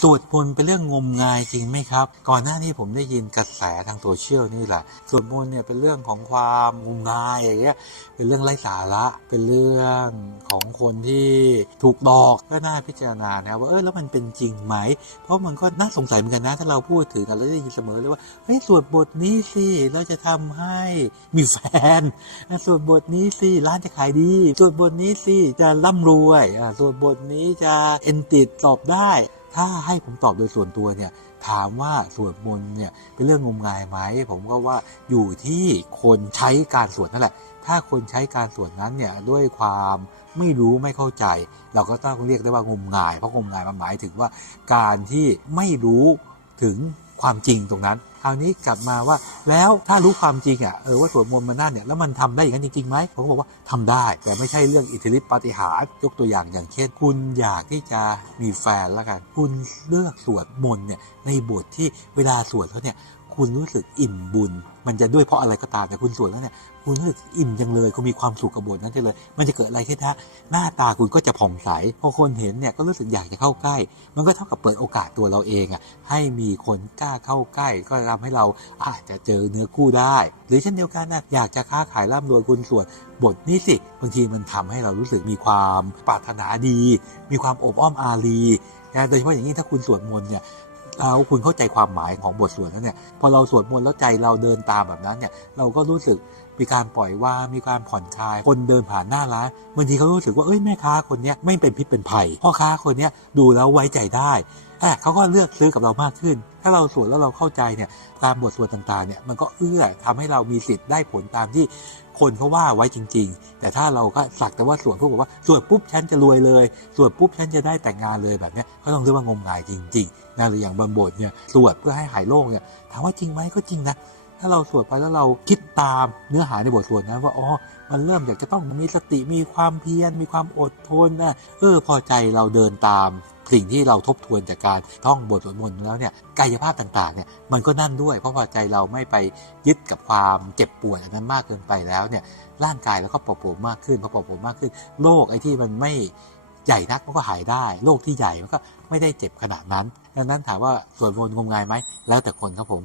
สวดมนต์เป็นเรื่องงมงายจริงไหมครับ ก่อนหน้านี้ผมได้ยินกระแสทางโซเชียลนี่แหละสวดมนต์เนี่ยเป็นเรื่องของความงมงายอย่างเงี้ยเป็นเรื่องไร้สาระ เป็นเรื่องของคนที่ถูกหลอกก็น่าพิจารณานะว่าเออแล้วมันเป็นจริงไหม เพราะมันก็น่าสงสัยเหมือนกันนะถ้าเราพูดถึงกันแล้วได้ยินเสมอเลยว่าเฮ้ยสวดบทนี้สิเราจะทำให้มีแฟนสวดบทนี้สิร้านจะขายดีสวดบทนี้สิจะร่ำรวยสวดบทนี้จะเอ็นติดสอบได้ ถ้าให้ผมตอบโดยส่วนตัวเนี่ยถามว่าสวดมนต์เนี่ยเป็นเรื่องงมงายไหมผมก็ว่าอยู่ที่คนใช้การสวดนั่นแหละ ถ้าคนใช้การสวดนั้นเนี่ยด้วยความไม่รู้ไม่เข้าใจ เราก็ต้องเรียกได้ว่างมงาย เพราะงมงายมันหมายถึงว่าการที่ไม่รู้ถึง ความจริงตรงนั้นคราวนี้กลับมาว่าแล้วถ้ารู้ความจริงอะเออว่าสวดมนต์มันนั่นเนี่ยแล้วมันทำได้อย่างนั้นจริงๆไหมผมก็บอกว่าทำได้ แต่ไม่ใช่เรื่องอิทธิฤทธิปาฏิหาริย์ยกตัวอย่างอย่างเช่นคุณอยากที่จะมีแฟนแล้วกัน คุณเลือกสวดมนต์เนี่ยในบทที่เวลาสวดเขาเนี่ย คุณรู้สึกอิ่มบุญ มันจะด้วยเพราะอะไรก็ตามแต่คุณสวดแล้วเนี่ยคุณรู้สึกอิ่มจังเลยคุณมีความสุขกับบทนั้นจังเลย มันจะเกิดอะไรขึ้นฮะหน้าตาคุณก็จะผ่องใสพอคนเห็นเนี่ยก็รู้สึกอยากจะเข้าใกล้ มันก็เท่ากับเปิดโอกาสตัวเราเองอะให้มีคนกล้าเข้าใกล้ ก็ทำให้เราอาจจะเจอเนื้อคู่ได้ หรือเช่นเดียวกันนะอยากจะค้าขายร่ำรวยคุณสวดบทนี้สิบางทีมันทำให้เรารู้สึกมีความปรารถนาดี มีความอบอ้อมอารีนะโดยเฉพาะอย่างยิ่งถ้าคุณสวดมนต์เนี่ย เอาคุณเข้าใจความหมายของบทสวดนั้นเนี่ยพอเราสวดมนต์แล้วใจเราเดินตามแบบนั้นเนี่ยเราก็รู้สึกมีการปล่อยว่า มีการผ่อนคลาย คนเดินผ่านหน้าร้านบางทีเขารู้สึกว่าเอ้ยแม่ค้าคนนี้ไม่เป็นพิษเป็นภัยพ่อค้าคนนี้ดูแล้วไว้ใจได้ อะเขาก็เลือกซื้อกับเรามากขึ้น ถ้าเราสวดแล้วเราเข้าใจเนี่ยตามบทสวดต่างๆเนี่ยมันก็เอื้อทำให้เรามีสิทธิ์ได้ผลตามที่คนเขาว่าไว้จริง ๆ แต่ถ้าเราก็สักแต่ว่าสวดพวกบอกว่าสวดปุ๊บฉันจะรวยเลยสวดปุ๊บฉันจะได้แต่งงานเลยแบบนี้ก็ต้องเรียกว่างมงายจริงๆนะหรืออย่างบางบทเนี่ยสวดเพื่อให้หายโรคเนี่ยถามว่าจริงไหมก็จริงนะ ถ้าเราสวดไปแล้วเราคิดตามเนื้อหาในบทสวดนะว่าอ๋อมันเริ่มอยากจะต้องมีสติมีความเพียรมีความอดทนนะเออพอใจเราเดินตามสิ่งที่เราทบทวนจากการท่องบทสวดมนต์แล้วเนี่ยกายภาพต่างๆเนี่ยมันก็นั่นด้วย เพราะพอใจเราไม่ไปยึดกับความเจ็บปวดอันนั้นมากเกินไปแล้วเนี่ยร่างกายเราก็ปลอดโปร่งมากขึ้นพอปลอดโปร่งมากขึ้น โรคไอ้ที่มันไม่ใหญ่นักมันก็หายได้ โรคที่ใหญ่มันก็ไม่ได้เจ็บขนาดนั้น ดังนั้นถามว่าสวดมนต์งมงายไหมแล้วแต่คนครับผม